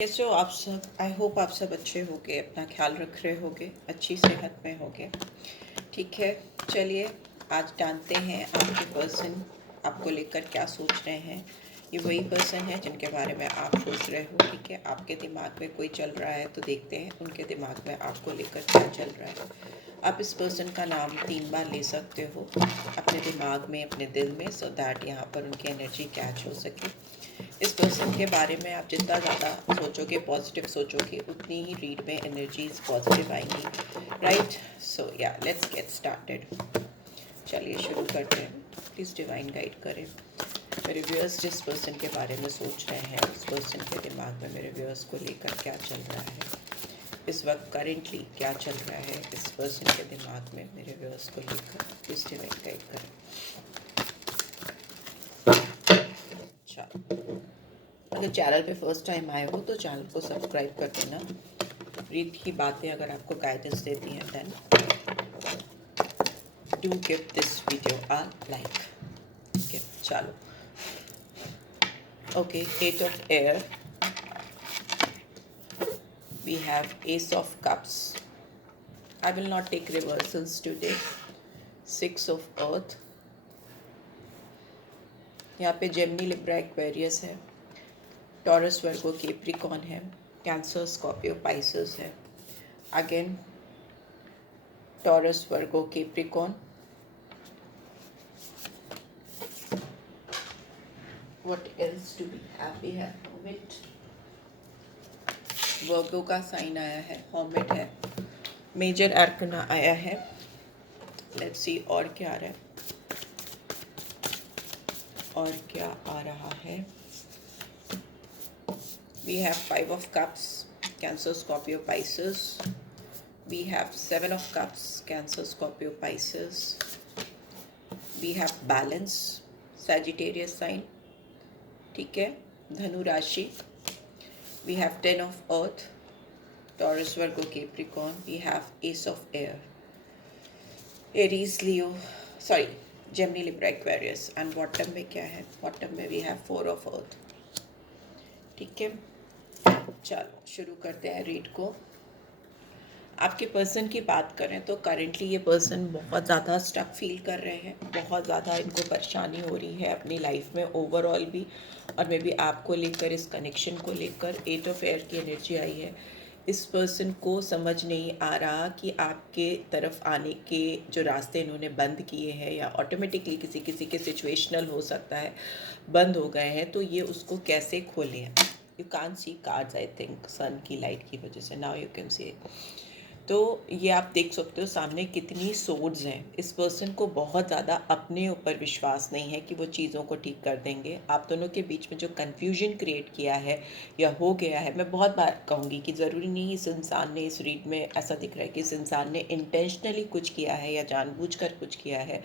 कैसे हो आप सब। आई होप आप सब अच्छे होगे, अपना ख्याल रख रहे होगे, अच्छी सेहत में होगे। ठीक है, चलिए आज जानते हैं आपके पर्सन आपको लेकर क्या सोच रहे हैं। ये वही पर्सन है जिनके बारे में आप सोच रहे हो। ठीक है, आपके दिमाग में कोई चल रहा है तो देखते हैं उनके दिमाग में आपको लेकर क्या चल रहा है। आप इस पर्सन का नाम 3 बार ले सकते हो अपने दिमाग में, अपने दिल में, सो दैट यहाँ पर उनकी एनर्जी कैच हो सके। इस पर्सन के बारे में आप जितना ज़्यादा सोचोगे, पॉजिटिव सोचोगे, उतनी ही रीड में एनर्जीज पॉजिटिव आएंगी। राइट, सो या लेट्स गेट स्टार्टेड। चलिए शुरू करते हैं। प्लीज़ डिवाइन गाइड करें मेरे व्यूअर्स जिस पर्सन के बारे में सोच रहे हैं, उस पर्सन के दिमाग में मेरे व्यूअर्स को लेकर क्या चल रहा है इस वक्त, करेंटली क्या चल रहा है इस पर्सन के दिमाग में मेरे व्यूअर्स को लेकर। प्लीज़ डिवाइन गाइड करें। चलो, अगर चैनल पे फर्स्ट टाइम आए हो तो चैनल को सब्सक्राइब कर देना। रीड की बातें अगर आपको गाइडेंस देती हैं then do give this video a like. ठीक है, चलो। Okay, 8 of air, we have ace of cups. I will not take reversals today. 6 of earth, यहाँ पे जेमिनी, लिब्रा, एक्वेरियस है, टॉरस, वर्गो, कैप्रिकॉर्न है, कैंसर, स्कॉर्पियो, पाइसेस है। Again Taurus, Virgo, Capricorn. What else do we have? We have Hermit, Virgo का sign आया है, हॉर्मिट है, major arcana आया है। लेट्स सी और क्या आ रहा है, और क्या आ रहा है। We have 5 of cups, Cancer, Scorpio, Pisces. We have 7 of cups, Cancer, Scorpio, Pisces. We have balance, Sagittarius sign. ठीक है, धनु राशि। We have 10 of earth, Taurus, Virgo, Capricorn. We have ace of air, Aries, Leo, sorry Gemini, Libra, Aquarius. And bottom में क्या है, bottom में we have 4 of earth. ठीक है, चलो शुरू करते हैं रीड को। आपके पर्सन की बात करें तो करेंटली ये पर्सन बहुत ज़्यादा स्टक फील कर रहे हैं, बहुत ज़्यादा इनको परेशानी हो रही है अपनी लाइफ में ओवरऑल भी, और मे बी आपको लेकर, इस कनेक्शन को लेकर। 8 ऑफ एयर की एनर्जी आई है। इस पर्सन को समझ नहीं आ रहा कि आपके तरफ आने के जो रास्ते इन्होंने बंद किए हैं, या ऑटोमेटिकली किसी किसी के सिचुएशनल हो सकता है बंद हो गए हैं, तो ये उसको कैसे खोलें। You can see cards, I think sun की लाइट की वजह से। Now you can see. तो ये आप देख सकते हो सामने कितनी सोर्ड्स हैं। इस पर्सन को बहुत ज़्यादा अपने ऊपर विश्वास नहीं है कि वो चीज़ों को ठीक कर देंगे। आप दोनों के बीच में जो कन्फ्यूजन क्रिएट किया है या हो गया है, मैं बहुत बार कहूँगी कि ज़रूरी नहीं इस इंसान ने, इस रीड में ऐसा दिख रहा है कि इस इंसान ने इंटेंशनली कुछ किया है या जानबूझकर कुछ किया है।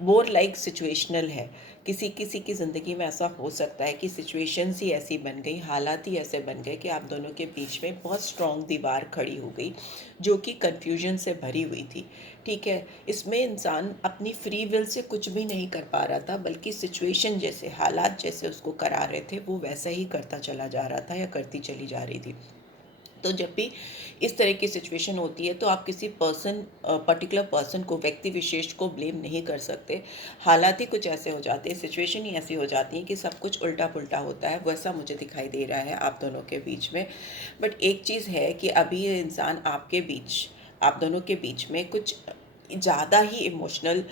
मोर लाइक सिचुएशनल है। किसी किसी की ज़िंदगी में ऐसा हो सकता है कि सिचुएशंस ही ऐसी बन गई, हालात ही ऐसे बन गए कि आप दोनों के बीच में बहुत स्ट्रॉन्ग दीवार खड़ी हो गई जो कि कन्फ्यूजन से भरी हुई थी। ठीक है, इसमें इंसान अपनी फ्री विल से कुछ भी नहीं कर पा रहा था, बल्कि सिचुएशन जैसे, हालात जैसे उसको करा रहे थे, वो वैसा ही करता चला जा रहा था या करती चली जा रही थी। तो जब भी इस तरह की सिचुएशन होती है तो आप किसी पर्टिकुलर पर्सन को, व्यक्ति विशेष को ब्लेम नहीं कर सकते। हालात ही कुछ ऐसे हो जाते हैं, सिचुएशन ही ऐसी हो जाती है कि सब कुछ उल्टा पुल्टा होता है। वैसा मुझे दिखाई दे रहा है आप दोनों के बीच में। बट एक चीज़ है कि अभी ये इंसान आपके बीच, आप दोनों के बीच में कुछ ज़्यादा ही इमोशनल,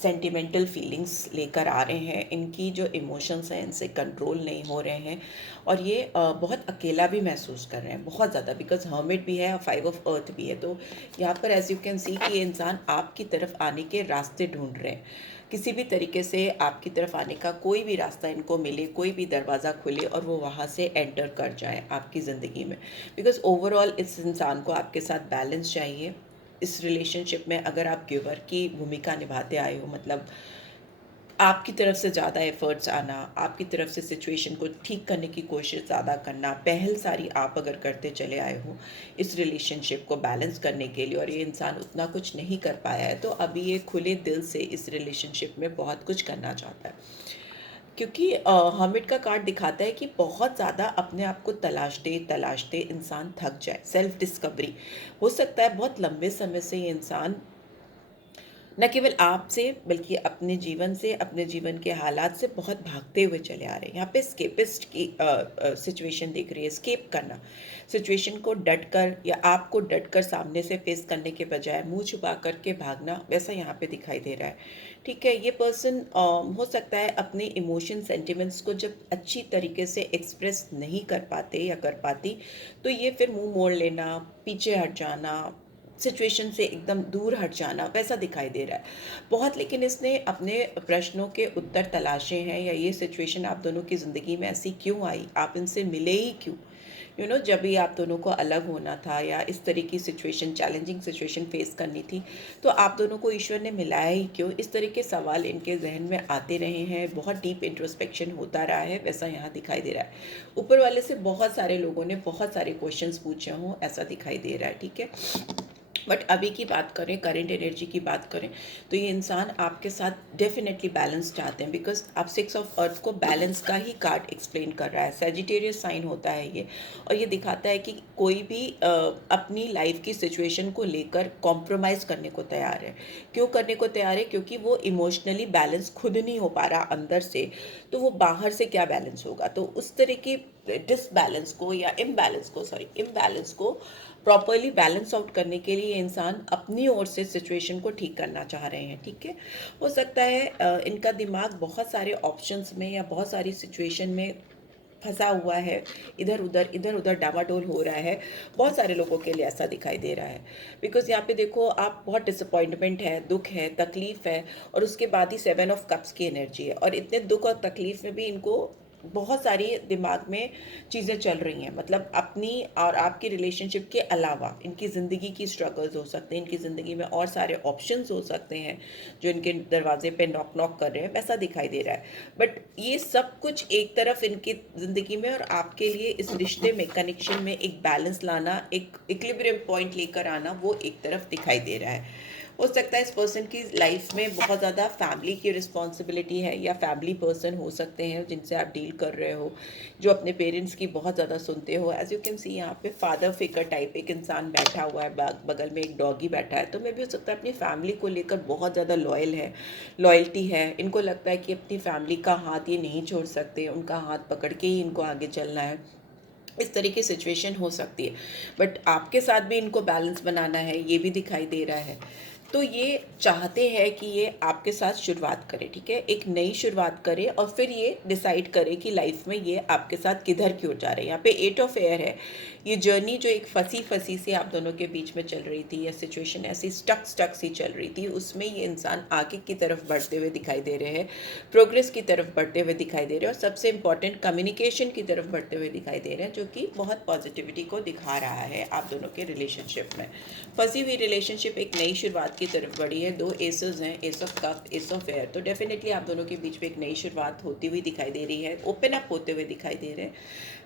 सेंटिमेंटल फीलिंग्स लेकर आ रहे हैं। इनकी जो इमोशंस हैं इनसे कंट्रोल नहीं हो रहे हैं, और ये बहुत अकेला भी महसूस कर रहे हैं, बहुत ज़्यादा, बिकॉज हर्मिट भी है और 5 ऑफ अर्थ भी है। तो यहाँ पर एज यू कैन सी कि ये इंसान आपकी तरफ आने के रास्ते ढूंढ रहे हैं। किसी भी तरीके से आपकी तरफ आने का कोई भी रास्ता इनको मिले, कोई भी दरवाज़ा खुले और वो वहाँ से एंटर कर जाए आपकी ज़िंदगी में। बिकॉज ओवरऑल इस इंसान को आपके साथ बैलेंस चाहिए। इस रिलेशनशिप में अगर आप गिवर की भूमिका निभाते आए हो, मतलब आपकी तरफ से ज़्यादा एफर्ट्स आना, आपकी तरफ से सिचुएशन को ठीक करने की कोशिश ज़्यादा करना, पहल सारी आप अगर करते चले आए हो इस रिलेशनशिप को बैलेंस करने के लिए, और ये इंसान उतना कुछ नहीं कर पाया है, तो अभी ये खुले दिल से इस रिलेशनशिप में बहुत कुछ करना चाहता है। क्योंकि हर्मिट का कार्ड दिखाता है कि बहुत ज़्यादा अपने आप को तलाशते तलाशते इंसान थक जाए, सेल्फ डिस्कवरी हो सकता है। बहुत लंबे समय से ये इंसान न केवल आपसे बल्कि अपने जीवन से, अपने जीवन के हालात से बहुत भागते हुए चले आ रहे हैं। यहाँ पे स्केपिस्ट की सिचुएशन दिख रही है, स्केप करना, सिचुएशन को डट कर या आपको डट कर सामने से फेस करने के बजाय मुंह छुपा करके भागना, वैसा यहाँ पे दिखाई दे रहा है। ठीक है, ये पर्सन हो सकता है अपने इमोशन सेंटिमेंट्स को जब अच्छी तरीके से एक्सप्रेस नहीं कर पाते या कर पाती, तो ये फिर मुंह मोड़ लेना, पीछे हट जाना, सिचुएशन से एकदम दूर हट जाना, वैसा दिखाई दे रहा है बहुत। लेकिन इसने अपने प्रश्नों के उत्तर तलाशे हैं, या ये सिचुएशन आप दोनों की ज़िंदगी में ऐसी क्यों आई, आप इनसे मिले ही क्यों, जब भी आप दोनों को अलग होना था या इस तरह की सिचुएशन, चैलेंजिंग सिचुएशन फेस करनी थी, तो आप दोनों को ईश्वर ने मिलाया ही क्यों। इस तरह के सवाल इनके जहन में आते रहे हैं, बहुत डीप इंट्रोस्पेक्शन होता रहा है, वैसा यहाँ दिखाई दे रहा है। ऊपर वाले से बहुत सारे लोगों ने बहुत सारे क्वेश्चंस पूछे हों, ऐसा दिखाई दे रहा है। ठीक है, बट अभी की बात करें, करंट एनर्जी की बात करें, तो ये इंसान आपके साथ डेफिनेटली बैलेंस चाहते हैं, बिकॉज आप 6 ऑफ अर्थ को बैलेंस का ही कार्ड एक्सप्लेन कर रहा है। सेजिटेरियस साइन होता है ये, और ये दिखाता है कि कोई भी अपनी लाइफ की सिचुएशन को लेकर कॉम्प्रोमाइज़ करने को तैयार है। क्यों करने को तैयार है? क्योंकि वो इमोशनली बैलेंस खुद नहीं हो पा रहा अंदर से, तो वो बाहर से क्या बैलेंस होगा। तो उस तरह की डिसबैलेंस को या इम्बैलेंस को प्रॉपरली बैलेंस आउट करने के लिए इंसान अपनी ओर से सिचुएशन को ठीक करना चाह रहे हैं। ठीक है, हो सकता है इनका दिमाग बहुत सारे ऑप्शंस में या बहुत सारी सिचुएशन में फंसा हुआ है, इधर उधर डामाडोल हो रहा है। बहुत सारे लोगों के लिए ऐसा दिखाई दे रहा है, बिकॉज यहाँ पे देखो, आप बहुत डिसअपॉइंटमेंट है, दुख है, तकलीफ है, और उसके बाद ही 7 ऑफ कप्स की एनर्जी है। और इतने दुख और तकलीफ में भी इनको बहुत सारी दिमाग में चीज़ें चल रही हैं, मतलब अपनी और आपकी रिलेशनशिप के अलावा इनकी ज़िंदगी की स्ट्रगल्स हो सकते हैं, इनकी ज़िंदगी में और सारे ऑप्शंस हो सकते हैं जो इनके दरवाजे पे नॉक नॉक कर रहे हैं, वैसा दिखाई दे रहा है। बट ये सब कुछ एक तरफ इनकी ज़िंदगी में और आपके लिए इस रिश्ते में, कनेक्शन में एक बैलेंस लाना, एक इक्विलिब्रियम पॉइंट लेकर आना, वो एक तरफ दिखाई दे रहा है। हो सकता है इस पर्सन की लाइफ में बहुत ज़्यादा फैमिली की रिस्पॉन्सिबिलिटी है, या फैमिली पर्सन हो सकते हैं जिनसे आप डील कर रहे हो, जो अपने पेरेंट्स की बहुत ज़्यादा सुनते हो। एज यू कैन सी यहाँ पे फादर फिगर टाइप एक इंसान बैठा हुआ है, बगल में एक डॉगी बैठा है, तो मैं भी हो सकता है अपनी फैमिली को लेकर बहुत ज़्यादा लॉयल्टी है। इनको लगता है कि अपनी फैमिली का हाथ ये नहीं छोड़ सकते, उनका हाथ पकड़ के ही इनको आगे चलना है। इस तरह की सिचुएशन हो सकती है, बट आपके साथ भी इनको बैलेंस बनाना है, ये भी दिखाई दे रहा है। तो ये चाहते हैं कि ये आपके साथ शुरुआत करे, ठीक है, एक नई शुरुआत करे, और फिर ये डिसाइड करे कि लाइफ में ये आपके साथ किधर की ओर जा रहे हैं। यहाँ पे 8 ऑफ एयर है। ये जर्नी जो एक फंसी सी आप दोनों के बीच में चल रही थी, या सिचुएशन ऐसी स्टक सी चल रही थी, उसमें ये इंसान आगे की तरफ बढ़ते हुए दिखाई दे रहे हैं, प्रोग्रेस की तरफ बढ़ते हुए दिखाई दे रहे हैं, और सबसे इंपॉर्टेंट कम्युनिकेशन की तरफ बढ़ते हुए दिखाई दे रहे हैं, जो कि बहुत पॉजिटिविटी को दिखा रहा है आप दोनों के रिलेशनशिप में। फंसी हुई रिलेशनशिप एक नई शुरुआत की तरफ बढ़ी है। 2 एसेस हैं, S of cup, S of air, तो डेफिनेटली आप दोनों के बीच में एक नई शुरुआत होती हुई दिखाई दे रही है, ओपन अप होते हुए दिखाई दे रहे हैं,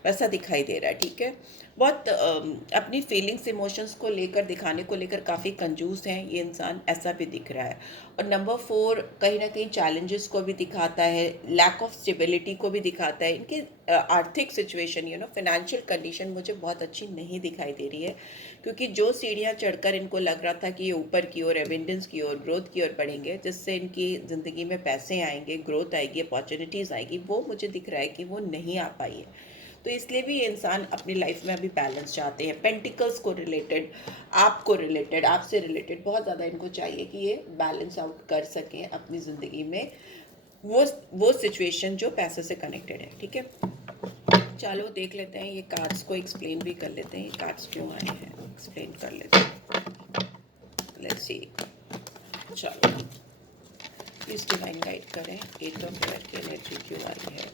वैसा दिखाई दे रहा है। ठीक है, बहुत अपनी फीलिंग्स, इमोशंस को लेकर, दिखाने को लेकर काफ़ी कंजूस हैं ये इंसान, ऐसा भी दिख रहा है। और नंबर 4 कहीं ना कहीं चैलेंजेस को भी दिखाता है, लैक ऑफ स्टेबिलिटी को भी दिखाता है। इनकी आर्थिक सिचुएशन, फाइनेंशियल कंडीशन मुझे बहुत अच्छी नहीं दिखाई दे रही है, क्योंकि जो सीढ़ियाँ चढ़कर इनको लग रहा था कि ये ऊपर की ओर, एबिंडेंस की ओर, ग्रोथ की ओर बढ़ेंगे, जिससे इनकी ज़िंदगी में पैसे आएंगे, ग्रोथ आएगी, अपॉर्चुनिटीज़ आएगी, वो मुझे दिख रहा है कि वो नहीं आ पाई है। तो इसलिए भी ये इंसान अपनी लाइफ में अभी बैलेंस चाहते हैं। पेंटिकल्स को रिलेटेड, आपसे रिलेटेड बहुत ज़्यादा इनको चाहिए कि ये बैलेंस आउट कर सकें अपनी ज़िंदगी में, वो सिचुएशन जो पैसे से कनेक्टेड है। ठीक है, चलो देख लेते हैं, ये कार्ड्स को एक्सप्लेन भी कर लेते हैं, ये कार्ड्स क्यों आए हैं एक्सप्लेन कर लेते हैं। लेट्स सी, चलो प्लीज डिवाइन गाइड करें, 8 ऑफ एयर की एनर्जी क्यों आई है,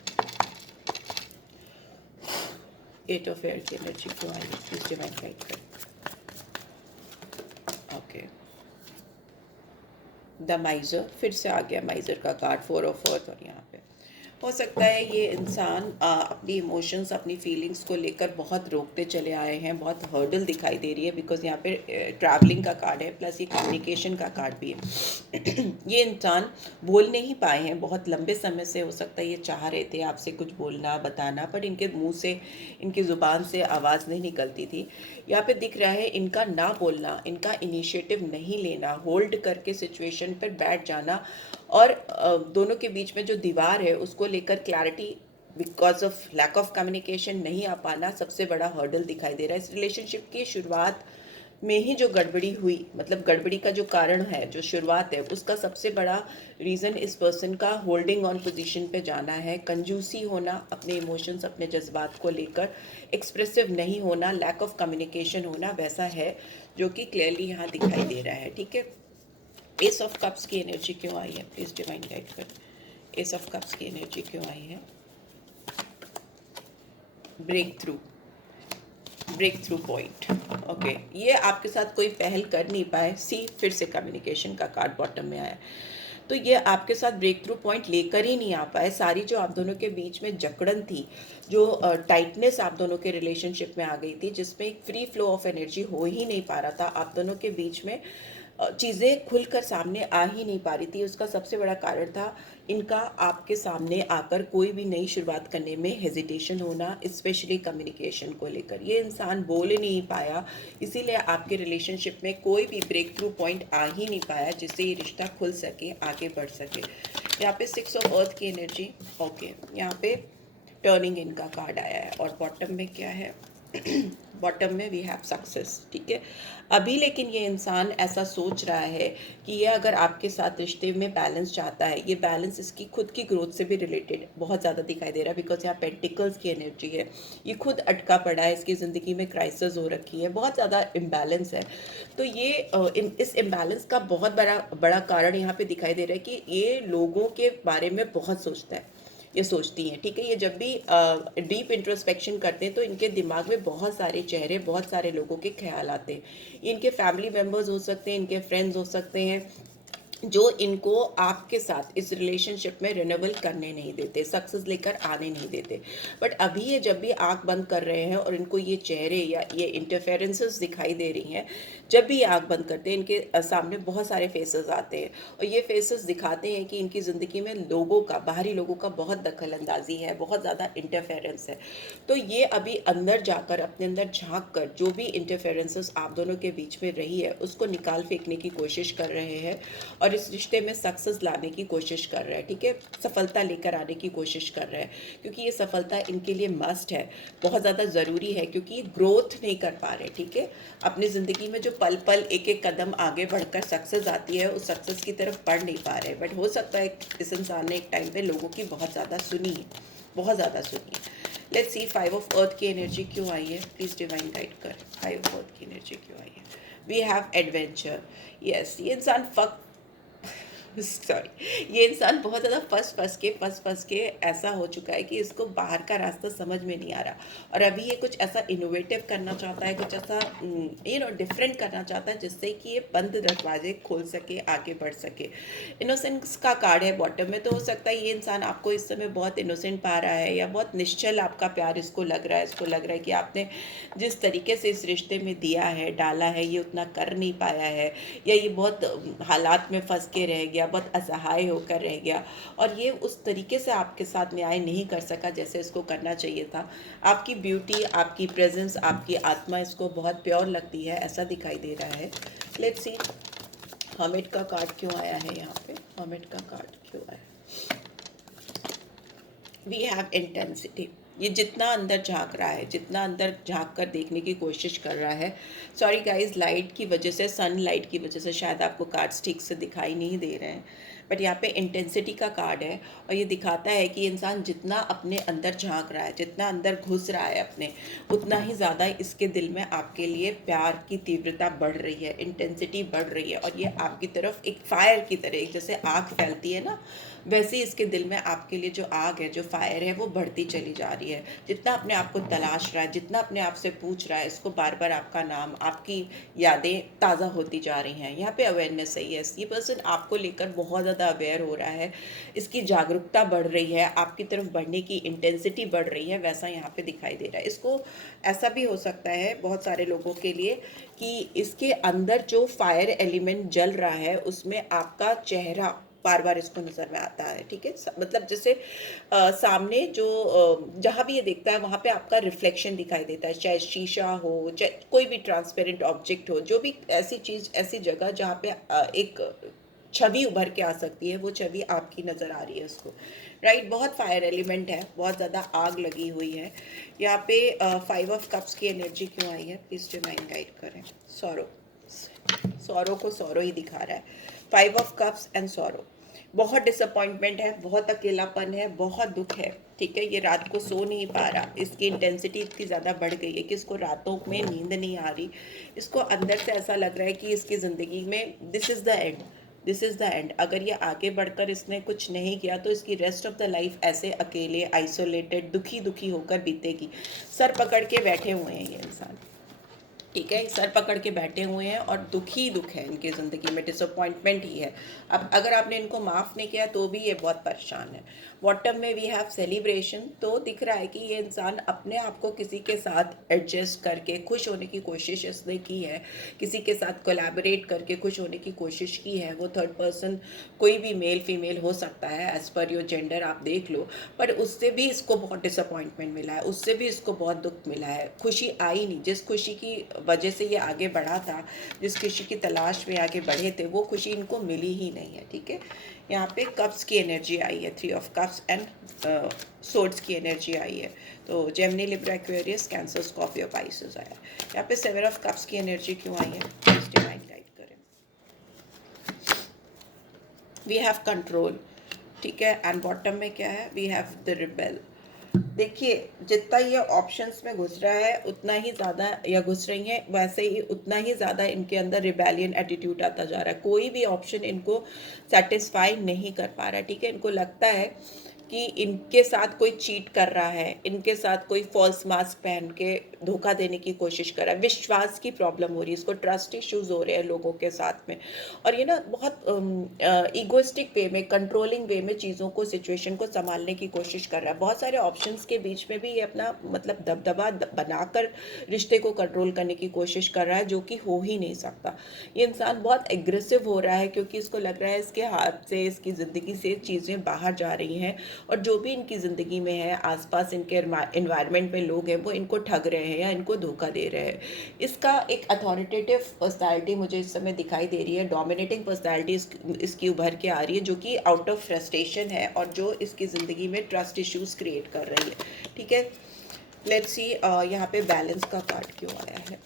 8 ऑफ एयर की एनर्जी क्यों आई है, प्लीज डिवाइन गाइड करें। ओके, द माइजर, फिर से आ गया माइजर का कार्ड, 4 ऑफ अर्थ, और यहाँ पे हो सकता है ये इंसान अपनी इमोशंस, अपनी फीलिंग्स को लेकर बहुत रोकते चले आए हैं, बहुत हर्डल दिखाई दे रही है, बिकॉज यहाँ पे ट्रैवलिंग का कार्ड है, प्लस ये कम्युनिकेशन का कार्ड भी है। ये इंसान बोल नहीं पाए हैं बहुत लंबे समय से। हो सकता है ये चाह रहे थे आपसे कुछ बोलना, बताना, पर इनके मुंह से, इनकी ज़ुबान से आवाज़ नहीं निकलती थी। यहाँ पे दिख रहा है इनका ना बोलना, इनका इनिशिएटिव नहीं लेना, होल्ड करके सिचुएशन पर बैठ जाना, और दोनों के बीच में जो दीवार है उसको लेकर clarity because of lack of communication नहीं आ पाना सबसे बड़ा हर्डल दिखाई दे रहा है। इस रिलेशनशिप की शुरुआत में ही जो गड़बड़ी हुई, मतलब गड़बड़ी का जो कारण है, जो शुरुआत है, उसका सबसे बड़ा रीज़न इस पर्सन का होल्डिंग ऑन पोजीशन पे जाना है, कंजूसी होना, अपने इमोशंस, अपने जज्बात को लेकर एक्सप्रेसिव नहीं होना, लैक ऑफ कम्युनिकेशन होना, वैसा है जो कि क्लियरली यहाँ दिखाई दे रहा है। ठीक है, एस ऑफ कप्स की एनर्जी क्यों आई है, प्लीज डिवाइन गाइड कर। एस ऑफ कप्स की एनर्जी क्यों आई है? Breakthrough, breakthrough point. Okay, ये आपके साथ कोई पहल कर नहीं पाए। सी, फिर से कम्युनिकेशन का कार्ड बॉटम में आया, तो ये आपके साथ ब्रेक थ्रू पॉइंट लेकर ही नहीं आ पाए। सारी जो आप दोनों के बीच में जकड़न थी, जो टाइटनेस आप दोनों के रिलेशनशिप में आ गई थी, जिसमें एक फ्री फ्लो ऑफ एनर्जी हो ही नहीं पा रहा था आप दोनों के बीच में, चीज़ें खुलकर सामने आ ही नहीं पा रही थी। उसका सबसे बड़ा कारण था इनका आपके सामने आकर कोई भी नई शुरुआत करने में हेजिटेशन होना, स्पेशली कम्युनिकेशन को लेकर। ये इंसान बोल ही नहीं पाया, इसीलिए आपके रिलेशनशिप में कोई भी ब्रेक थ्रू पॉइंट आ ही नहीं पाया जिससे ये रिश्ता खुल सके, आगे बढ़ सके। यहाँ पे 6 ऑफ अर्थ की एनर्जी। ओके, यहाँ पे टर्निंग इनका कार्ड आया है, और बॉटम में क्या है? बॉटम में वी हैव सक्सेस। ठीक है, अभी लेकिन ये इंसान ऐसा सोच रहा है कि ये अगर आपके साथ रिश्ते में बैलेंस चाहता है, ये बैलेंस इसकी खुद की ग्रोथ से भी रिलेटेड बहुत ज़्यादा दिखाई दे रहा है, बिकॉज यहाँ पेंटिकल्स की एनर्जी है। ये खुद अटका पड़ा है, इसकी ज़िंदगी में क्राइसिस हो रखी है, बहुत ज़्यादा इम्बैलेंस है। तो ये इस इम्बैलेंस का बहुत बड़ा बड़ा कारण यहाँ पे दिखाई दे रहा है कि ये लोगों के बारे में बहुत सोचता है, ये सोचती हैं। ठीक है, ये जब भी डीप इंट्रोस्पेक्शन करते हैं तो इनके दिमाग में बहुत सारे चेहरे, बहुत सारे लोगों के ख्याल आते हैं। इनके फैमिली मेम्बर्स हो सकते हैं, इनके फ्रेंड्स हो सकते हैं, जो इनको आपके साथ इस रिलेशनशिप में रिन्यूअल करने नहीं देते, सक्सेस लेकर आने नहीं देते। बट अभी ये जब भी आंख बंद कर रहे हैं और इनको ये चेहरे या ये इंटरफेरेंसेस दिखाई दे रही हैं, जब भी आंख बंद करते हैं इनके सामने बहुत सारे फेसेस आते हैं, और ये फेसेस दिखाते हैं कि इनकी ज़िंदगी में लोगों का, बाहरी लोगों का बहुत दखल अंदाजी है, बहुत ज़्यादा इंटरफेरेंस है। तो ये अभी अंदर जाकर, अपने अंदर झांक कर, जो भी इंटरफेरेंसेस आप दोनों के बीच में रही है उसको निकाल फेंकने की कोशिश कर रहे हैं, और इस रिश्ते में सक्सेस लाने की कोशिश कर रहे हैं। ठीक है, सफलता लेकर आने की कोशिश कर रहे हैं, क्योंकि ये सफलता इनके लिए मस्ट है, बहुत ज़्यादा ज़रूरी है, क्योंकि ग्रोथ नहीं कर पा रहे। ठीक है, अपनी ज़िंदगी में जो पल पल एक एक कदम आगे बढ़कर सक्सेस आती है, उस सक्सेस की तरफ बढ़ नहीं पा रहे। बट हो सकता है इस इंसान ने एक टाइम पे लोगों की बहुत ज़्यादा सुनी है, बहुत ज़्यादा सुनी है। लेट्स सी 5 ऑफ अर्थ की एनर्जी क्यों आई है, प्लीज़ डिवाइन गाइड कर। 5 ऑफ अर्थ की एनर्जी क्यों आई है? We have adventure. यस, ये इंसान सॉरी, ये इंसान बहुत ज़्यादा फंस के ऐसा हो चुका है कि इसको बाहर का रास्ता समझ में नहीं आ रहा, और अभी ये कुछ ऐसा इनोवेटिव करना चाहता है, कुछ ऐसा डिफरेंट करना चाहता है जिससे कि ये बंद दरवाजे खोल सके, आगे बढ़ सके। इनोसेंस का कार्ड है बॉटम में, तो हो सकता है ये इंसान आपको इस समय बहुत इनोसेंट पा रहा है, या बहुत निश्चल आपका प्यार इसको लग रहा है। इसको लग रहा है कि आपने जिस तरीके से इस रिश्ते में दिया है, डाला है, ये उतना कर नहीं पाया है, या ये बहुत हालात में फंस के रह गया, बहुत असहाय होकर रह गया, और ये उस तरीके से आपके साथ न्याय नहीं कर सका जैसे इसको करना चाहिए था। आपकी ब्यूटी, आपकी प्रेजेंस, आपकी आत्मा इसको बहुत प्योर लगती है, ऐसा दिखाई दे रहा है। लेट्स सी हर्मिट का कार्ड क्यों आया है यहाँ पे? हर्मिट का कार्ड क्यों आया? We have intensity. ये जितना अंदर झांक रहा है, जितना अंदर झांक कर देखने की कोशिश कर रहा है, सॉरी गाइस, लाइट की वजह से, सन लाइट की वजह से शायद आपको कार्ड्स ठीक से दिखाई नहीं दे रहे हैं, बट यहाँ पे इंटेंसिटी का कार्ड है, और ये दिखाता है कि इंसान जितना अपने अंदर झांक रहा है, जितना अंदर घुस रहा है अपने, उतना ही ज़्यादा इसके दिल में आपके लिए प्यार की तीव्रता बढ़ रही है, इंटेंसिटी बढ़ रही है, और ये आपकी तरफ एक फायर की तरह, जैसे आग फैलती है ना, वैसे ही इसके दिल में आपके लिए जो आग है, जो फायर है, वो बढ़ती चली जा रही है। जितना अपने आप को तलाश रहा है, जितना अपने आप से पूछ रहा है, इसको बार बार आपका नाम, आपकी यादें ताज़ा होती जा रही हैं। यहाँ पे अवेयरनेस है। यस, ये पर्सन आपको लेकर बहुत ज़्यादा ज़्यादा अवेयर हो रहा है, इसकी जागरूकता बढ़ रही है, आपकी तरफ बढ़ने की इंटेंसिटी बढ़ रही है, वैसा यहाँ पे दिखाई दे रहा है। इसको ऐसा भी हो सकता है बहुत सारे लोगों के लिए कि इसके अंदर जो फायर एलिमेंट जल रहा है उसमें आपका चेहरा बार बार इसको नजर में आता है। ठीक है, मतलब जैसे सामने जो जहाँ भी ये देखता है वहाँ पे आपका रिफ्लेक्शन दिखाई देता है, चाहे शीशा हो, चाहे कोई भी ट्रांसपेरेंट ऑब्जेक्ट हो, जो भी ऐसी चीज, ऐसी जगह जहाँ पे एक छवि उभर के आ सकती है, वो छवि आपकी नजर आ रही है उसको। राइट, बहुत फायर एलिमेंट है, बहुत ज़्यादा आग लगी हुई है यहाँ पे। 5 ऑफ कप्स की एनर्जी क्यों आई है, प्लीज डिवाइन गाइड करें। सौरो, सौरो को सौरो ही दिखा रहा है। 5 ऑफ कप्स एंड सौरो, बहुत डिसअपॉइंटमेंट है, बहुत अकेलापन है, बहुत दुख है। ठीक है, ये रात को सो नहीं पा रहा, इसकी इंटेंसिटी इतनी ज़्यादा बढ़ गई है कि इसको रातों में नींद नहीं आ रही। इसको अंदर से ऐसा लग रहा है कि इसकी ज़िंदगी में this is the end, this is the end. अगर ये आगे बढ़कर इसने कुछ नहीं किया तो इसकी रेस्ट ऑफ द लाइफ ऐसे अकेले, आइसोलेटेड, दुखी दुखी होकर बीतेगी। सर पकड़ के बैठे हुए हैं ये इंसान। ठीक है, सर पकड़ के बैठे हुए हैं और दुख है इनकी ज़िंदगी में, डिसअपॉइंटमेंट ही है। अब अगर आपने इनको माफ़ नहीं किया तो भी ये बहुत परेशान है। बॉटम में वी हैव सेलिब्रेशन, तो दिख रहा है कि ये इंसान अपने आप को किसी के साथ एडजस्ट करके खुश होने की कोशिश इसने की है, किसी के साथ कोलैबोरेट करके खुश होने की कोशिश की है। वो थर्ड पर्सन कोई भी मेल फीमेल हो सकता है, एज़ पर योर जेंडर आप देख लो, पर उससे भी इसको बहुत डिसअपॉइंटमेंट मिला है, उससे भी इसको बहुत दुख मिला है, खुशी आई नहीं। जिस खुशी की वजह से ये आगे बढ़ा था, जिस खुशी की तलाश में आगे बढ़े थे, वो खुशी इनको मिली ही नहीं है। ठीक है, यहाँ पे कप्स की एनर्जी आई है, 3 ऑफ कप्स एंड सोर्ड्स की एनर्जी आई है। तो Gemini, Libra, Aquarius, cancer, Scorpio, Pisces आया। यहाँ पे 7 ऑफ कप्स की एनर्जी क्यों आई है, प्लीज डिवाइन गाइड करें। वी हैव कंट्रोल, ठीक है, एंड बॉटम में क्या है, वी हैव द रिबेल। देखिए, जितना ये ऑप्शंस में घुस रहा है उतना ही ज़्यादा, या घुस रही हैं वैसे ही, उतना ही ज़्यादा इनके अंदर रिबेलियन एटीट्यूड आता जा रहा है। कोई भी ऑप्शन इनको सेटिस्फाई नहीं कर पा रहा है। ठीक है, इनको लगता है कि इनके साथ कोई चीट कर रहा है, इनके साथ कोई फॉल्स मास्क पहन के धोखा देने की कोशिश कर रहा है। विश्वास की प्रॉब्लम हो रही है इसको, ट्रस्ट इश्यूज हो रहे हैं लोगों के साथ में, और ये ना बहुत ईगोइस्टिक वे में, कंट्रोलिंग वे में चीज़ों को, सिचुएशन को संभालने की कोशिश कर रहा है। बहुत सारे ऑप्शंस के बीच में भी ये अपना मतलब दबदबा बनाकर रिश्ते को कंट्रोल करने की कोशिश कर रहा है, जो कि हो ही नहीं सकता। ये इंसान बहुत एग्रेसिव हो रहा है क्योंकि इसको लग रहा है इसके हाथ से, इसकी ज़िंदगी से चीज़ें बाहर जा रही हैं, और जो भी इनकी ज़िंदगी में है, आसपास इनके एनवायरनमेंट में लोग हैं, वो इनको ठग रहे हैं या इनको धोखा दे रहे हैं। इसका एक अथॉरिटेटिव पर्सनालिटी मुझे इस समय दिखाई दे रही है, डोमिनेटिंग पर्सनालिटी इसकी उभर के आ रही है, जो कि आउट ऑफ फ्रस्ट्रेशन है और जो इसकी ज़िंदगी में ट्रस्ट इश्यूज क्रिएट कर रही है। ठीक है, लेट्स सी यहाँ पे बैलेंस का कार्ड क्यों आया है,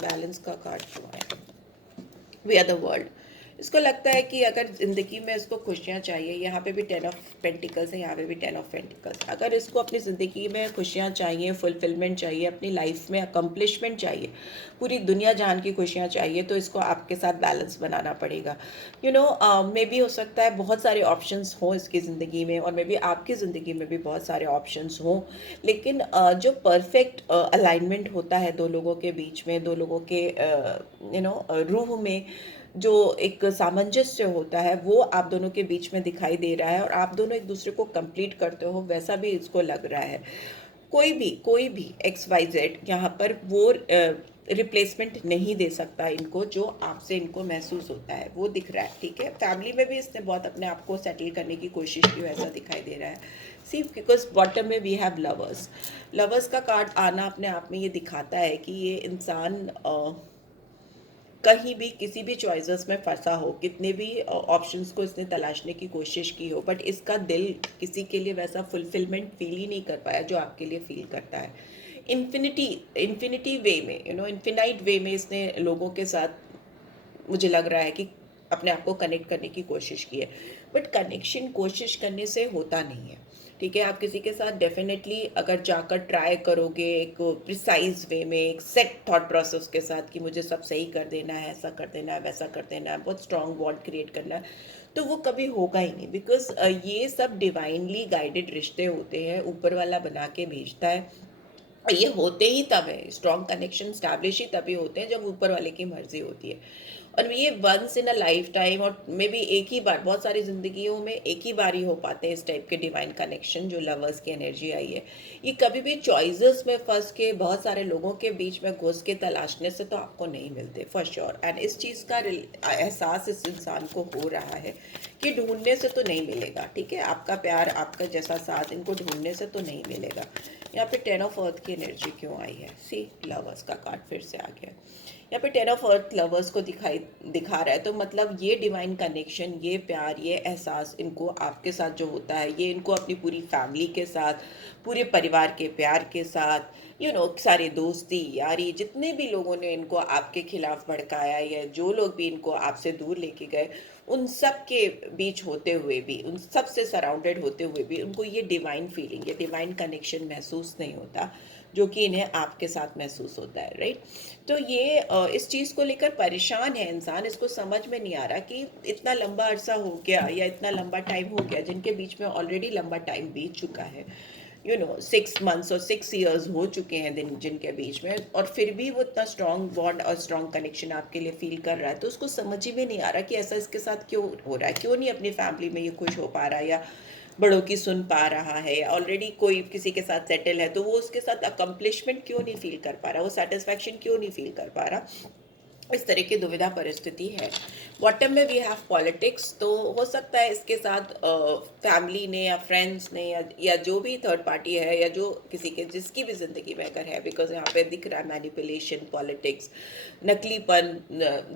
बैलेंस का कार्ड क्यों आया है। We are the world. इसको लगता है कि अगर ज़िंदगी में इसको खुशियाँ चाहिए, यहाँ पे भी 10 ऑफ पेंटिकल्स है, यहाँ पे भी 10 ऑफ पेंटिकल्स। अगर इसको अपनी ज़िंदगी में खुशियाँ चाहिए, फुलफिलमेंट चाहिए, अपनी लाइफ में अकम्पलिशमेंट चाहिए, पूरी दुनिया जान की खुशियाँ चाहिए, तो इसको आपके साथ बैलेंस बनाना पड़ेगा। यू नो, मे बी हो सकता है बहुत सारे ऑप्शंस हों इसकी ज़िंदगी में, और मे बी आपकी ज़िंदगी में भी बहुत सारे ऑप्शंस हों, लेकिन जो परफेक्ट अलाइनमेंट होता है दो लोगों के बीच में, दो लोगों के रूह में जो एक सामंजस्य होता है, वो आप दोनों के बीच में दिखाई दे रहा है, और आप दोनों एक दूसरे को कंप्लीट करते हो, वैसा भी इसको लग रहा है। कोई भी XYZ यहाँ पर वो रिप्लेसमेंट नहीं दे सकता इनको, जो आपसे इनको महसूस होता है वो दिख रहा है। ठीक है, फैमिली में भी इसने बहुत अपने आप को सेटल करने की कोशिश की, वैसा दिखाई दे रहा है। सी, बिकॉज बॉटम में वी हैव लवर्स। लवर्स का कार्ड आना अपने आप में ये दिखाता है कि ये इंसान कहीं भी किसी भी चॉइसेस में फंसा हो, कितने भी ऑप्शंस को इसने तलाशने की कोशिश की हो, बट इसका दिल किसी के लिए वैसा फुलफिलमेंट फील ही नहीं कर पाया जो आपके लिए फील करता है। इन्फिनिटी वे में, इन्फिनाइट वे में इसने लोगों के साथ, मुझे लग रहा है कि अपने आप को कनेक्ट करने की कोशिश की है, बट कनेक्शन कोशिश करने से होता नहीं है। ठीक है, आप किसी के साथ डेफिनेटली अगर जाकर ट्राई करोगे एक प्रिसाइज वे में, एक सेट थॉट प्रोसेस के साथ कि मुझे सब सही कर देना है, ऐसा कर देना है, वैसा कर देना है, बहुत स्ट्रॉन्ग बॉन्ड क्रिएट करना है, तो वो कभी होगा ही नहीं। बिकॉज ये सब डिवाइनली गाइडेड रिश्ते होते हैं, ऊपर वाला बना के भेजता है। ये होते ही तब है, स्ट्रॉन्ग कनेक्शन स्टैब्लिश ही तभी होते हैं जब ऊपर वाले की मर्जी होती है। और ये once in a lifetime और मे बी एक ही बार, बहुत सारी जिंदगियों में एक ही बार ही हो पाते हैं इस टाइप के डिवाइन कनेक्शन जो लवर्स की एनर्जी आई है। ये कभी भी चॉइसेस में फंस के बहुत सारे लोगों के बीच में घुस के तलाशने से तो आपको नहीं मिलते फॉर श्योर। एंड इस चीज़ का एहसास इस इंसान को हो रहा है कि ढूंढने से तो नहीं मिलेगा, ठीक है, आपका प्यार, आपका जैसा साथ इनको ढूंढने से तो नहीं मिलेगा। यहाँ पे 10 ऑफ अर्थ की एनर्जी क्यों आई है? सी लवर्स का कार्ड फिर से आ गया। यहाँ पे 10 ऑफ अर्थ लवर्स को दिखा रहा है, तो मतलब ये डिवाइन कनेक्शन, ये प्यार, ये एहसास इनको आपके साथ जो होता है, ये इनको अपनी पूरी फैमिली के साथ, पूरे परिवार के प्यार के साथ, सारे दोस्ती यारी, जितने भी लोगों ने इनको आपके खिलाफ भड़काया या जो लोग भी इनको आपसे दूर लेके गए, उन सब के बीच होते हुए भी, उन सब से सराउंडेड होते हुए भी उनको ये डिवाइन फीलिंग, ये डिवाइन कनेक्शन महसूस नहीं होता जो कि इन्हें आपके साथ महसूस होता है, राइट। तो ये इस चीज़ को लेकर परेशान है इंसान, इसको समझ में नहीं आ रहा कि इतना लंबा अरसा हो गया या इतना लंबा टाइम हो गया, जिनके बीच में ऑलरेडी लंबा टाइम बीत चुका है, 6 मंथ्स और 6 ईयर्स हो चुके हैं दिन जिनके बीच में, और फिर भी वो इतना स्ट्रॉन्ग बॉन्ड और स्ट्रॉन्ग कनेक्शन आपके लिए फील कर रहा है। तो उसको समझ ही में नहीं आ रहा कि ऐसा इसके साथ क्यों हो रहा है, क्यों नहीं अपनी फैमिली में ये खुश हो पा रहा है या बड़ों की सुन पा रहा है, ऑलरेडी कोई किसी के साथ सेटल है तो वो उसके साथ अकम्पलिशमेंट क्यों नहीं फील कर पा रहा, वो सेटिस्फैक्शन क्यों नहीं फील कर पा रहा। इस तरह की दुविधा परिस्थिति है। बॉटम में वी हैव पॉलिटिक्स, तो हो सकता है इसके साथ फैमिली ने या फ्रेंड्स ने या जो भी थर्ड पार्टी है या जो किसी के जिसकी भी ज़िंदगी में अगर है, बिकॉज यहाँ पे दिख रहा है मैनिपुलेशन, पॉलिटिक्स, नकलीपन,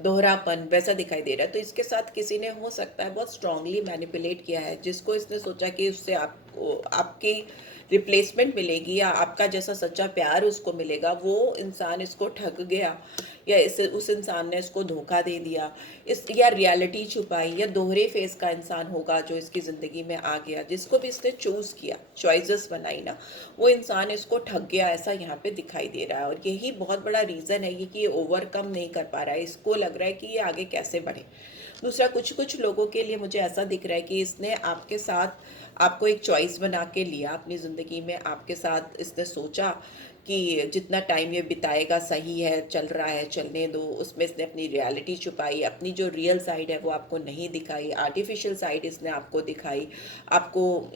दोहरापन वैसा दिखाई दे रहा है। तो इसके साथ किसी ने हो सकता है बहुत स्ट्रांगली मैनिपुलेट किया है, जिसको इसने सोचा कि उससे आपको आपकी रिप्लेसमेंट मिलेगी या आपका जैसा सच्चा प्यार उसको मिलेगा, वो इंसान इसको ठग गया या उस इंसान ने इसको धोखा दे दिया, इस या रियलिटी छुपाई, या दोहरे फेस का इंसान होगा जो इसकी ज़िंदगी में आ गया, जिसको भी इसने चूज़ किया, चॉइसेस बनाई ना, वो इंसान इसको ठग गया, ऐसा यहाँ पे दिखाई दे रहा है। और यही बहुत बड़ा रीज़न है कि ये ओवरकम नहीं कर पा रहा है, इसको लग रहा है कि ये आगे कैसे बढ़े। दूसरा, कुछ कुछ लोगों के लिए मुझे ऐसा दिख रहा है कि इसने आपके साथ आपको एक चॉइस बना के लिया अपनी ज़िंदगी में, आपके साथ इसने सोचा कि जितना टाइम ये बिताएगा सही है, चल रहा है, चलने दो, उसमें इसने अपनी रियलिटी छुपाई, अपनी जो रियल साइड है वो आपको नहीं दिखाई, आर्टिफिशियल साइड इसने आपको दिखाई, आपको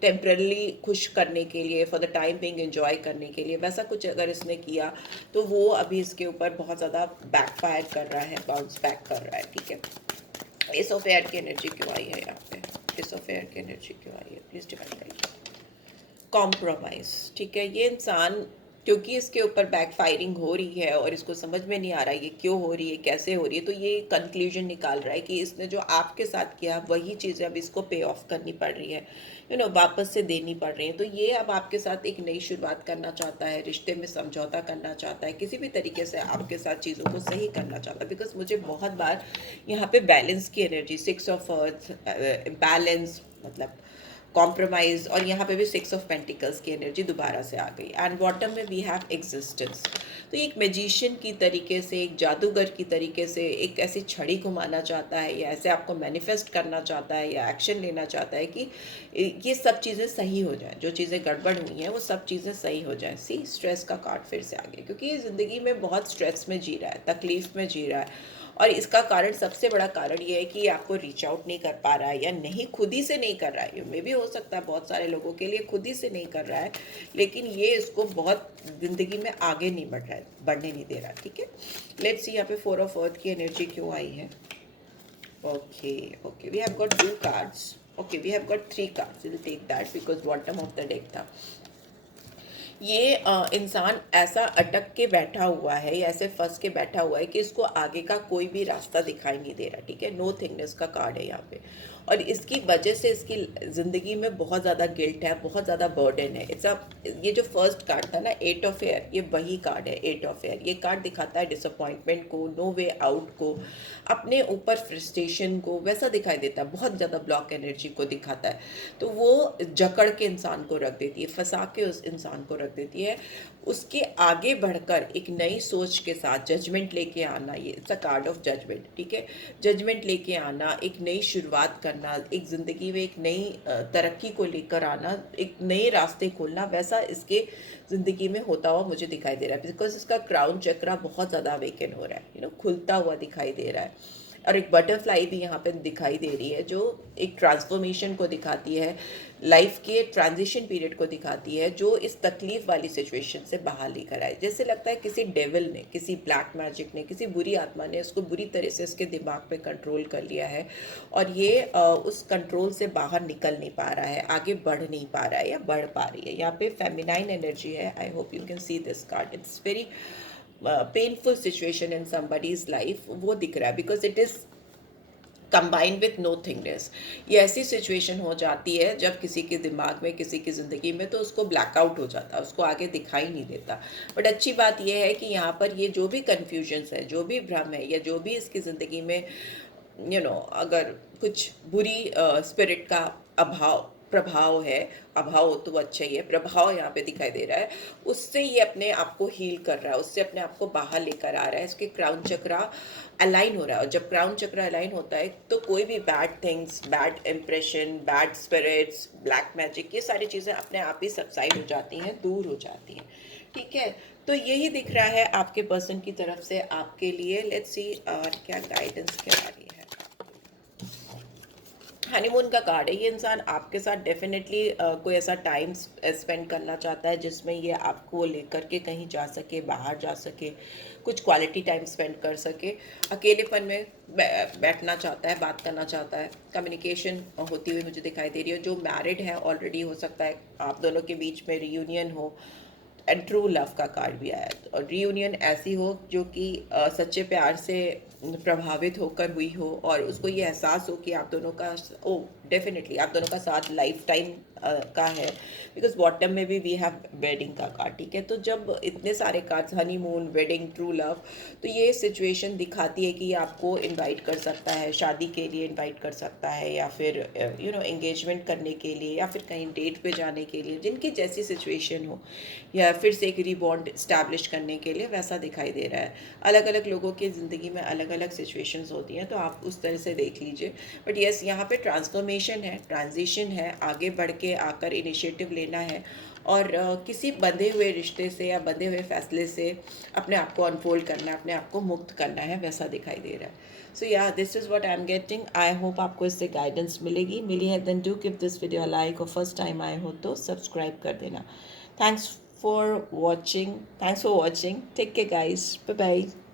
टेम्परली खुश करने के लिए, for the time being enjoy करने के लिए, वैसा कुछ अगर इसने किया तो वो अभी इसके ऊपर बहुत ज़्यादा बैकफायर कर रहा है, बाउंस बैक कर रहा है, ठीक है। एस ऑफ एयर की एनर्जी क्यों आई है यहाँ पे? एस ऑफ एयर की एनर्जी क्यों आई है? प्लीज डिफाइन करिए। कॉम्प्रोमाइज, ठीक है। ये इंसान, क्योंकि इसके ऊपर बैकफायरिंग हो रही है और इसको समझ में नहीं आ रहा ये क्यों हो रही है, कैसे हो रही है, तो ये कंक्लूजन निकाल रहा है कि इसने जो आपके साथ किया वही चीज़ें अब इसको पे ऑफ करनी पड़ रही है, वापस से देनी पड़ रही है। तो ये अब आपके साथ एक नई शुरुआत करना चाहता है, रिश्ते में समझौता करना चाहता है, किसी भी तरीके से आपके साथ चीज़ों को सही करना चाहता है। बिकॉज मुझे बहुत बार यहाँ पे बैलेंस की एनर्जी, 6 ऑफ अर्थ, बैलेंस मतलब कॉम्प्रोमाइज, और यहाँ पे भी 6 ऑफ पेंटिकल्स की एनर्जी दोबारा से आ गई। एंड बॉटम में वी हैव एग्जिस्टेंस। तो एक मैजिशियन की तरीके से, एक जादूगर की तरीके से एक ऐसी छड़ी घुमाना चाहता है या ऐसे आपको मैनिफेस्ट करना चाहता है या एक्शन लेना चाहता है कि ये सब चीज़ें सही हो जाएं, जो चीज़ें गड़बड़ हुई हैं वो सब चीज़ें सही हो जाएं। सी स्ट्रेस का कार्ड फिर से आ गया, क्योंकि ये ज़िंदगी में बहुत स्ट्रेस में जी रहा है, तकलीफ़ में जी रहा है, और इसका कारण, सबसे बड़ा कारण ये है कि ये आपको रीच आउट नहीं कर पा रहा है या नहीं, खुद ही से नहीं कर रहा है। मे भी हो सकता है बहुत सारे लोगों के लिए खुद ही से नहीं कर रहा है, लेकिन ये इसको बहुत ज़िंदगी में आगे नहीं बढ़ रहा है, बढ़ने नहीं दे रहा, ठीक है। लेट्स सी यहाँ पे 4 ऑफ अर्थ की एनर्जी क्यों आई है। Okay okay, we have got 2 cards. Okay, we have got 3 cards, will take that because bottom of the deck था। ये इंसान ऐसा अटक के बैठा हुआ है या ऐसे फंस के बैठा हुआ है कि इसको आगे का कोई भी रास्ता दिखाई नहीं दे रहा, ठीक है। नो थिंगनेस का कार्ड है यहाँ पे, और इसकी वजह से इसकी ज़िंदगी में बहुत ज़्यादा गिल्ट है, बहुत ज़्यादा बर्डन है। ये जो फर्स्ट कार्ड था ना, 8 ऑफ एयर, ये वही कार्ड है, 8 ऑफ एयर। ये कार्ड दिखाता है डिसअपॉइंटमेंट को, नो वे आउट को, अपने ऊपर फ्रस्ट्रेशन को, वैसा दिखाई देता है, बहुत ज़्यादा ब्लॉक एनर्जी को दिखाता है। तो वो जकड़ के इंसान को रख देती है, फंसा के उस इंसान को रख देती है। उसके आगे बढ़कर एक नई सोच के साथ जजमेंट लेके आना, ये it's a card of judgement, ठीक है। जजमेंट लेके आना, एक नई शुरुआत करना, करना, एक ज़िंदगी में एक नई तरक्की को लेकर आना, एक नए रास्ते खोलना, वैसा इसके ज़िंदगी में होता हुआ मुझे दिखाई दे रहा है। बिकॉज इसका क्राउन चक्रा बहुत ज़्यादा अवेकन हो रहा है, खुलता हुआ दिखाई दे रहा है। और एक बटरफ्लाई भी यहाँ पे दिखाई दे रही है, जो एक ट्रांसफॉर्मेशन को दिखाती है, लाइफ के ट्रांजिशन पीरियड को दिखाती है, जो इस तकलीफ वाली सिचुएशन से बाहर लेकर आए। जैसे लगता है किसी डेविल ने, किसी ब्लैक मैजिक ने, किसी बुरी आत्मा ने उसको बुरी तरह से इसके दिमाग पे कंट्रोल कर लिया है, और ये उस कंट्रोल से बाहर निकल नहीं पा रहा है, आगे बढ़ नहीं पा रहा है या बढ़ पा रही है। यहाँ पे फेमिनाइन एनर्जी है। I hope you can see this card. It's very painful situation in somebody's life, वो दिख रहा है, because it is combined with nothingness. ये ऐसी सिचुएशन हो जाती है जब किसी के दिमाग में, किसी की ज़िंदगी में, तो उसको ब्लैकआउट हो जाता है, उसको आगे दिखाई नहीं देता। बट अच्छी बात यह है कि यहाँ पर ये जो भी कन्फ्यूजन्स है, जो भी भ्रम है, या जो भी इसकी ज़िंदगी में अगर कुछ बुरी स्पिरिट का प्रभाव है, अभाव हो तो वो अच्छा ही है, प्रभाव यहाँ पे दिखाई दे रहा है, उससे ये अपने आप को हील कर रहा है, उससे अपने आप को बाहर लेकर आ रहा है। इसके क्राउन चक्रा अलाइन हो रहा है, और जब क्राउन चक्रा अलाइन होता है तो कोई भी bad things, bad impression, bad spirits, black magic, ये सारी चीज़ें अपने आप ही सबसाइड हो जाती हैं, दूर हो जाती हैं। ठीक है, तो यही दिख रहा है आपके पर्सन की तरफ से आपके लिए। लेट्स सी क्या गाइडेंस क्या आ रही है। हनीमून का कार्ड है। ये इंसान आपके साथ डेफिनेटली कोई ऐसा टाइम स्पेंड करना चाहता है जिसमें ये आपको लेकर के कहीं जा सके, बाहर जा सके, कुछ क्वालिटी टाइम स्पेंड कर सके। अकेलेपन में बैठना चाहता है, बात करना चाहता है, कम्युनिकेशन होती हुई मुझे दिखाई दे रही है। जो मैरिड है ऑलरेडी, हो सकता है आप दोनों के बीच में रियूनियन हो, एंड ट्रू लव का कार्ड भी आया। और रियूनियन ऐसी हो जो कि सच्चे प्यार से प्रभावित होकर हुई हो, और उसको ये एहसास हो कि आप दोनों का डेफिनेटली आप दोनों का साथ लाइफ टाइम का है। बिकॉज बॉटम में भी वी हैव वेडिंग का कार्ड। ठीक है, तो जब इतने सारे cards, honeymoon, wedding, true love, तो ये सिचुएशन दिखाती है कि ये आपको इनवाइट कर सकता है, शादी के लिए इनवाइट कर सकता है, या फिर एंगेजमेंट करने के लिए, या फिर कहीं डेट पे जाने के लिए, जिनकी जैसी सिचुएशन हो, या फिर से एक रीबॉन्ड इस्टेब्लिश करने के लिए, वैसा दिखाई दे रहा है। अलग अलग लोगों की ज़िंदगी में अलग अलग सिचुएशंस होती हैं, तो आप उस तरह से देख लीजिए। बट यस, यहाँ पे ट्रांसफॉर्मेशन है, ट्रांजिशन है, आगे बढ़ के आकर इनिशिएटिव लेना है, और किसी बंधे हुए रिश्ते से या बंधे हुए फैसले से अपने आप को अनफोल्ड करना है, अपने आप को मुक्त करना है, वैसा दिखाई दे रहा है। सो या this is what I am getting. I hope आपको इससे गाइडेंस मिली है। Then do give this video like, और फर्स्ट टाइम आए हो तो सब्सक्राइब कर देना। Thanks for watching. Take care, guys. Bye bye.